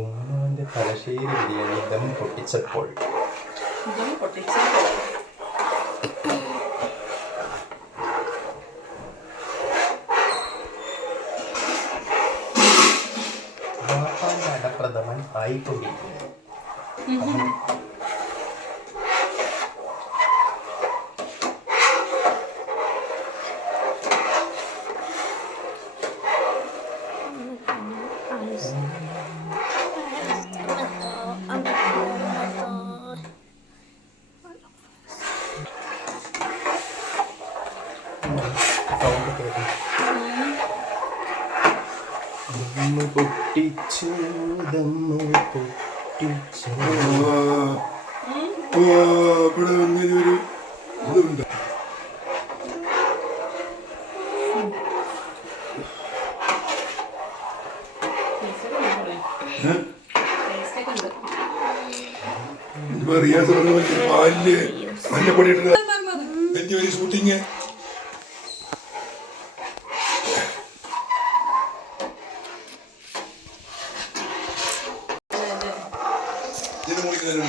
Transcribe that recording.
ഉമ്മാന്റെ തലശ്ശേരി ബിരിയാണി ദം പൊട്ടിച്ചപ്പോൾ വാപ്പാന്റെ അടപ്രഥമൻ ആയിക്കൊണ്ടിരിക്കുന്നു. പൊട്ടിച്ചു ദമ്മ് പൊട്ടിച്ചു. ഇവിടെ ഇങ്ങനെ ഒരു ഇതുണ്ട്. റിയാസ് പാലില് മഞ്ഞപ്പൊടി ഇട്ടത് വലിയ വലിയ ഷൂട്ടിങ്. ഇതിന് മുകളിൽ